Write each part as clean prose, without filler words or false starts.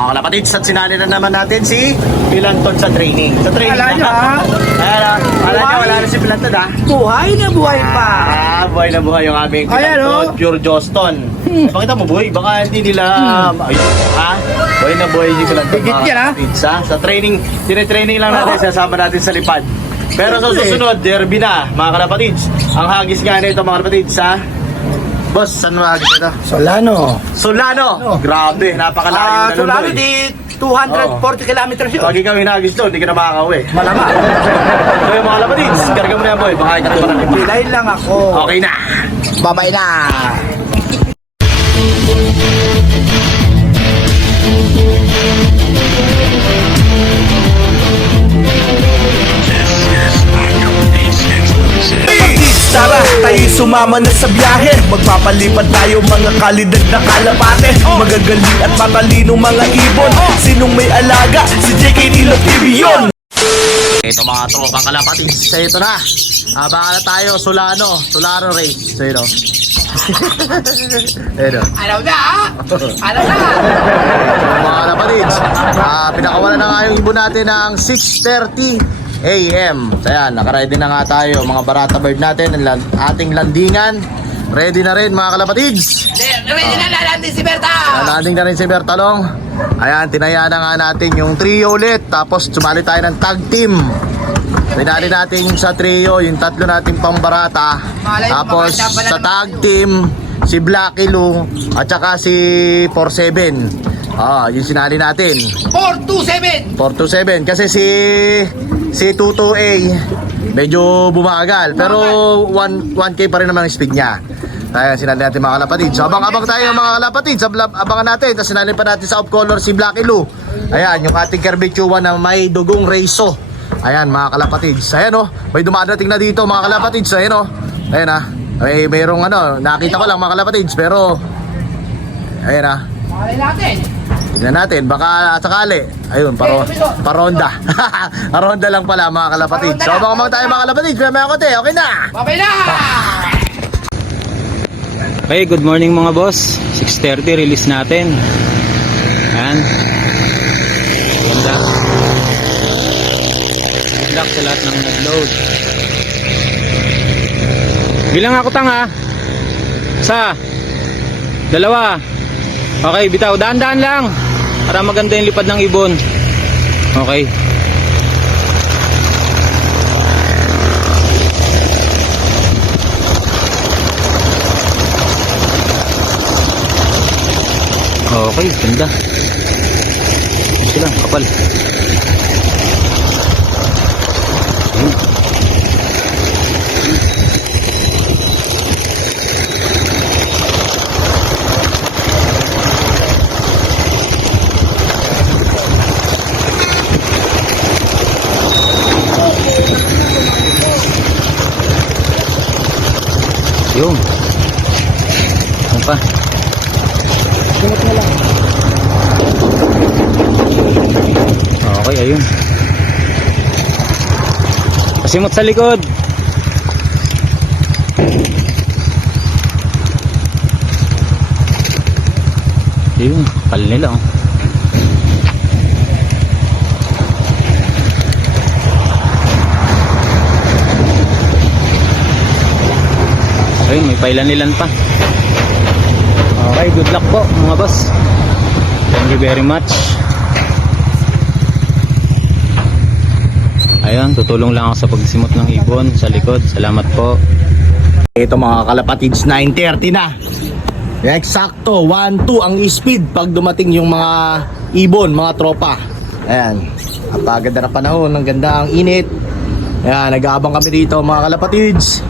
Mga kalapatids, at sinali na naman natin si Pilanton sa training. Sa training Wala niya, ha? Wala niya, wala na si Pilanton, ha? Buhay na buhay pa. Buhay na buhay yung aming Ayan, Pilanton, oh. pure Joston. Pakita mo, buhay, baka hindi nila, ayun, ha? Buhay na buhay yung Pilanton. Bigit yan, ha? Kalapatids, ha? Sa training, tine-training lang natin, sasama natin sa lipad. Pero sa susunod, derby na, mga kalapatids. Ang hagis nga nito, mga kalapatids, ha? Boss, saan mo hagis ito? Solano. Solano! Grabe, napakalayo na nun, Solano boy. di 240 kilometers yun. Pag ikaw hinagis doon, hindi ka na makakauwi. Malamang. So yung mga kalapatids, karga mo na yan, boy. Baka ka na parang Pilay lang ako. okay na. Babay na. Tara, tayo sumama na sa biyahe. Magpapalipad tayo mga kalidad na kalapate. Magagaling at matalino mga ibon. Sinong may alaga? Si JK Dilo TV yun. Ito mga tropang kalapatids. So ito na. Baka na tayo, Solano race. So ito. Ito. Alaw na, ha? Alaw na. Mga kalapatids. Pinakawalan na nga yung ibon natin ng 6:30 AM. So yan, nakaready na nga tayo. Mga barata bird natin, ang ating landingan. Ready na rin mga kalapatids. Ready na natin si Berta. Landing na rin si Bertalong. Ayan, tinaya na nga natin yung trio ulit. Tapos sumali tayo ng tag team. Pinali natin yung sa trio, yung tatlo nating pambarata. Tapos sa tag team, si Blacky Lou at saka si 47. Yung sinali natin. 427. 427 kasi si 22A medyo bumagal pero 1K pa rin naman ang speed niya. Kaya sinali natin mga kalapatids. So abang-abang tayo mga kalapatids. Abangan natin. Tapos sinali pa natin sa off color si Blacky Lou. Ayan yung ating Kerbichuan na may dugong reiso. Ayan mga kalapatids. Ayan may dumadating na dito mga kalapatids. Ayan ayan mayroong nakita ko lang mga kalapatids pero ayan Malay natin. tignan natin, baka sakali. Ayun, paronda. Paronda lang pala mga kalapatid. So abang tayo mga kalapatid. Kaya mga kote, okay na. Babay na. Okay, good morning mga boss. 6:30 release natin. Ayan. Ganda. Good luck sa lahat ng nag-load. Bilang ako tanga. Isa. Dalawa. Okay, bitaw. Daan-daan lang. Para maganda yung lipad ng ibon. Okay. Okay, ganda. Sila, kapal. Yung. Ano pa? Okay, ayun. Pasimot sa likod. Ayun, kapal nila Ayun, may pailan-ilan pa. Okay, good luck po mga boss. Thank you very much. Ayun, tutulong lang ako sa pagsimot ng ibon sa likod. Salamat po. Ito mga kalapatids, 9:30 na. Eksakto, 1-2 ang speed pag dumating yung mga ibon, mga tropa. Ayan, napaganda na panahon, ang ganda ang init. Ayan, nag-aabang kami dito mga kalapatids.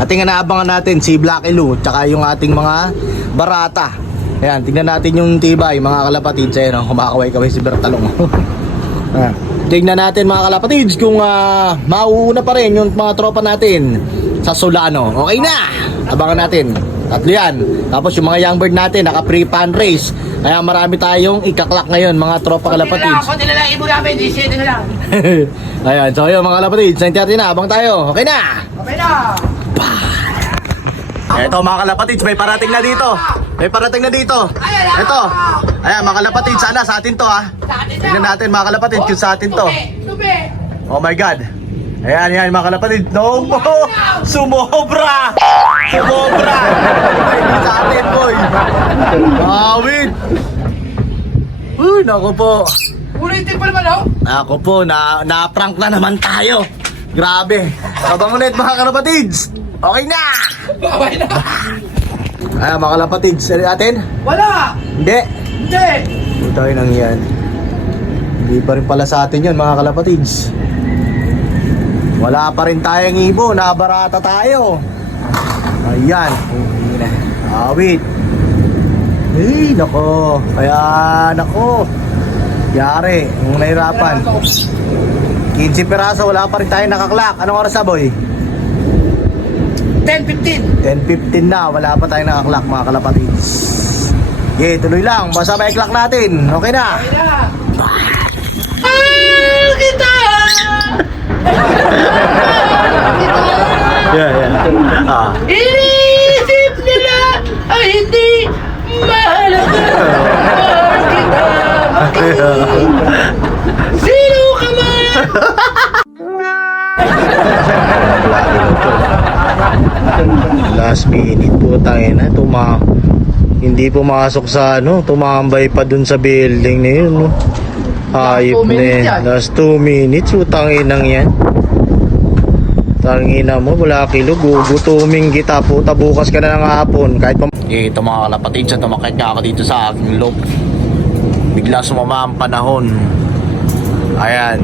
At tingnan naabangan natin si Blacky Lou tsaka yung ating mga barata. Ayan, tingnan natin yung tibay mga kalapatids. Ayan, kumakaway-kaway si Bertalong. Tingnan natin mga kalapatids kung mauuna pa rin yung mga tropa natin sa Solano. Okay na, abangan natin. Tatlo yan. Tapos yung mga young bird natin naka pre-pan race. Kaya marami tayong ikaklak ngayon mga tropa kalapatids. Konti na lang ibo namin. 17 na lang. Ayan, so yun mga kalapatids, 9:30 na, abang tayo. Okay na. Babay na. Eto mga kalapatids, may parating na dito. May parating na dito. Ayan na. Ito. Ayan, mga kalapatid, sana sa atin to ha. Sa atin daw. Tingnan natin mga kalapatid kung sa atin to. Tubi. Oh my God. Ayan, yan mga kalapatid. No mo! Sumobra! Sumobra! Hindi sa atin, boy. Awit! Uy, naku po. Ulitin pa naman, oh. Naku po, na-prank na naman tayo. Grabe. Sabang ulit mga kalapatids. Okay na! Babay na. Ayan mga kalapatids. Sali atin? Wala. Hindi. Hindi. Tayo nang yan. Hindi pa rin pala sa atin yun mga kalapatids. Wala pa rin tayong ibon, nabarata tayo. Ayan. Awit. Hey, nako. Kaya, nako. Yari, yung nahirapan. 15 piraso, wala pa rin tayong nakaklak. Anong oras na, boy? 10-15. 10:15 na, wala pa tayong nakaklak mga kalapatids. Okay, tuloy lang. Basta may clock natin. Okay na. Babay na. Kita. Ah. Inisip nila ay hindi mahalaga. Kita. Sino ka man? Last minute po tayo na hindi pumasok sa tumambay pa dun sa building na yun, no? Hayop na yan. Last 2 minutes, utangin nang yan. Tangina mo, wala kilo, gugutuming kita puta, bukas ka na ng hapon. Kahit pa... Ito mga kalapatid, sa tumakit nga ako dito sa aking loop. Bigla sumama ang panahon. Ayan.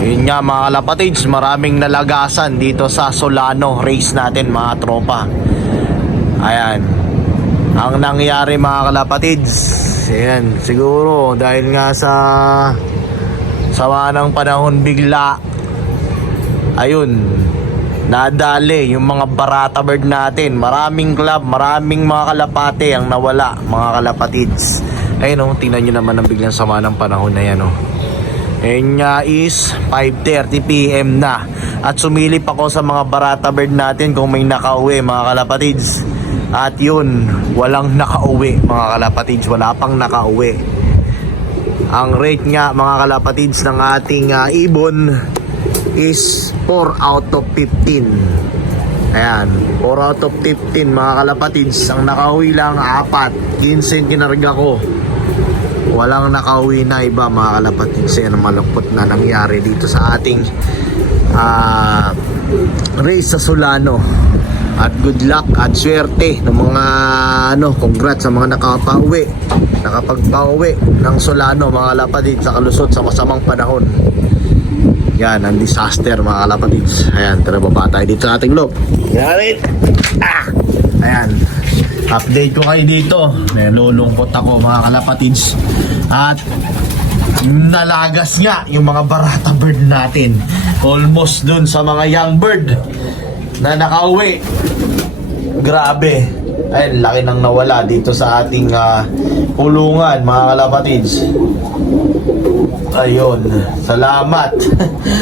Yun nga mga kalapatids, maraming nalagasan dito sa Solano race natin mga tropa. Ayan. Ang nangyari mga kalapatids, ayan, siguro dahil nga sa sama ng panahon bigla, ayun, nadali yung mga barata bird natin. Maraming club, maraming mga kalapate ang nawala mga kalapatids. Ayun tingnan nyo naman ang biglang sama ng panahon na yan Ayun nga is 5:30 PM na. At sumilip ako sa mga barata bird natin kung may nakauwi mga kalapatids. At yun, walang nakauwi mga kalapatids. Wala pang nakauwi. Ang rate nga mga kalapatids ng ating ibon is 4 out of 15. Ayan, 4 out of 15 mga kalapatids. Ang nakauwi lang 4. 15 kinarga ko. Walang nakauwi na iba mga kalapatids. Yan ang malungkot na nangyari dito sa ating race sa Solano. At good luck at swerte ng mga congrats sa mga nakapagpauwi ng Solano mga kalapatids sa kalusot sa masamang panahon. Yan ang disaster mga kalapatids. Ayan, tara baba tayo dito sa ating loop. Yan. Ayan, update ko kayo dito. Nalulungkot ako mga kalapatids. At nalagas nga yung mga barata bird natin. Almost dun sa mga young bird na nakauwi. Grabe. Ayun, laki nang nawala dito sa ating kulungan mga kalapatids. Ayun, salamat.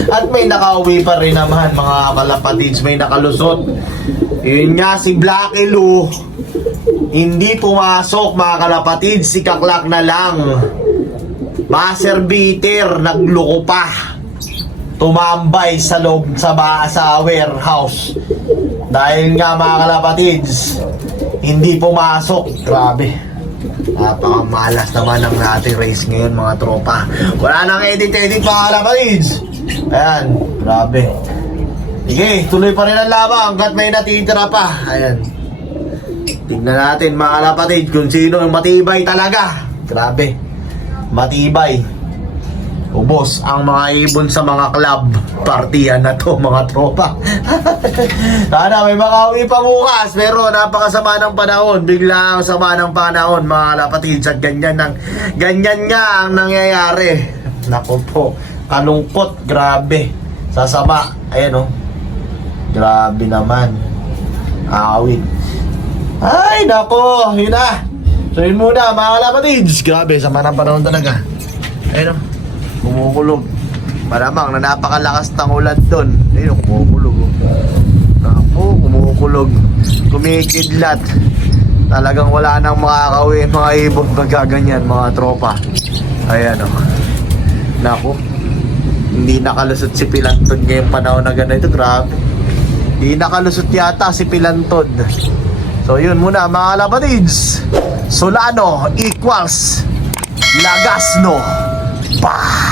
At may nakauwi pa rin naman mga kalapatids, may nakalusot. Yun nga si Blacky Lou, hindi pumasok mga kalapatids, si Kaklak na lang. Master beater, nagloko pa. Tumambay sa loob sa warehouse. Dahil nga mga kalapatids, hindi pumasok. Grabe. Napakamalas naman ang ating race ngayon mga tropa. Wala nang edit mga kalapatids. Ayan, grabe. Sige, tuloy pa rin ang laban hanggat may natitira pa. Ayan. Tignan natin mga kalapatids kung sino ang matibay talaga. Grabe. Matibay. Ubos ang mga ibon sa mga club. Partiyan na to mga tropa. Sana may makauwi pa bukas. Pero napakasama ng panahon. Bigla ang sama ng panahon mga kalapatids. At ganyan nga ang nangyayari. Naku po, kalungkot. Grabe. Sasama. Ayan grabe naman. Awit. Ay nako, yun na. So yun muna mga kalapatids. Grabe, sama ng panahon talaga. Ayun kumukulog. Malamang na napakalakas ng ulan doon. Ayun, kumukulog. Ako, kumukulog. Kumikidlat. Talagang wala nang makakauwi mga ibon pagkaganyan mga tropa. Ayan o. Naku. Hindi nakalusot si Pilantod ngayong panahon na ganito. Grabe. Hindi nakalusot yata si Pilantod. So yun muna mga kalapatids. Solano equals Lagasno. Bah!